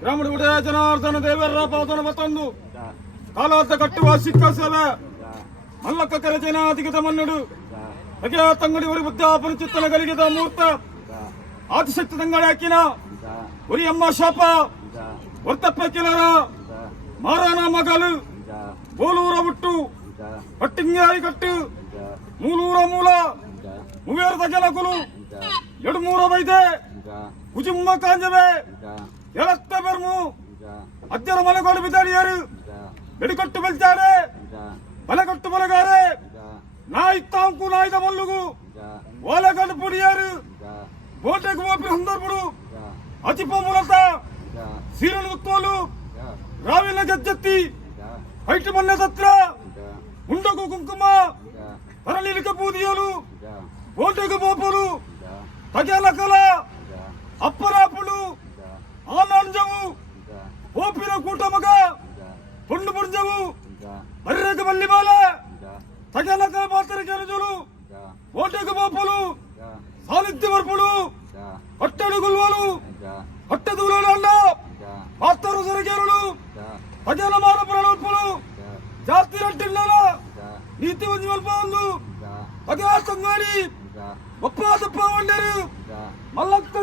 ಗ್ರಾಮದ ಉದಯ ಜನಾರ್ದನ ದೇವರ ಪಾದನ ಬತ್ತಂದು ಕಾಲಾರ್ಥ ಕಟ್ಟುವ ಸಿಕ್ಕ ಸೇವೆ ಮಲ್ಲಕ್ಕ ಕರಚನಾಧಿಗತ ಮನ್ನಡು ಬಗೆಯ ತಂಗಡಿ ಒರಿ ಬುದ್ಧಾಪನ ಚಿತ್ತನ ಗಲಿಗಿದ ಮೂರ್ತ ಆದಿಶಕ್ತಿ ತಂಗಡಿ ಹಾಕಿನ ಒರಿ ಅಮ್ಮ ಶಾಪ ವರ್ತಪ್ಪ ಕಿಲರ ಮಾರಾನ ಮಗಲು ಬೋಲೂರ ಬಿಟ್ಟು ಕಟ್ಟಿಂಗಾರಿ ಕಟ್ಟು ಮೂಲೂರ ಮೂಲ ಮುವೇರ ತಗೆಲಕುಲು ಎಡುಮೂರ ವೈದೆ ಕುಜುಂಬ ಕಾಂಜವೆ ಎಳತ್ತ ಬೆರ್ಮು ಅಜ್ಜರ ಮಲೆಗೋಡು ಬಿದ್ದಾಡಿಯಾರು ಎಡಿಕೊಟ್ಟು ಬೆಳ್ತಾರೆ ಬಲಗಟ್ಟು ಬಲಗಾರೆ ನಾಯಿ ತಾಂಕು ನಾಯ್ದ ಮಲ್ಲುಗು ಓಲೆಗಂಡು ಪುಡಿಯಾರು ಬೋಟೆಗೆ ಓಪಿ ಹೊಂದರ್ಬಿಡು ಅತಿಪ ಮೂಲತ ಸೀರಣ ಉತ್ತೋಲು ರಾವಿನ ಗಜ್ಜತ್ತಿ ಹೈಟ್ ಮನ್ನೆ ತತ್ರ ಉಂಡಗು ಕುಂಕುಮ ತರಲಿಲಿಕ ಬೂದಿಯಲು ಬೋಟೆಗೆ ಬೋಪಲು ತಗೆಲ ಕಲ ಅಪ್ಪರಾಪುಳು ಆನಂಜವು ಓಪಿನ ಕೂಟ ಮಗ ಪುಂಡು ಪುಂಜವು ಬರ್ರೆಗೆ ಬಲ್ಲಿ ಬಾಲ ತಗೆಲ ಕಲ ಪಾತ್ರೆಗೆ ಅನುಜಲು ಬೋಟೆಗೆ ಬೋಪಲು ಸಾಲಿತ್ಯ ಬರ್ಪುಳು ಹೊಟ್ಟೆಡು ಗುಲ್ವಲು ಹೊಟ್ಟೆ ದೂರಲು ಅಣ್ಣ ಪಾತರು ಸರಗೇರುಳು ತಗೆಲ ಮಾರ ಪ್ರಾಣೋತ್ಪಲು ಜಾಸ್ತಿ ರಟ್ಟಿಲ್ಲ ನೀತಿ ಒಂಜಿ ಮಲ್ಪ ಒಂದು ತಗ ತಂಗಾಡಿ ಒಪ್ಪ ತಪ್ಪ ಒಂಡರು ಮಲ್ಲಕ್ಕ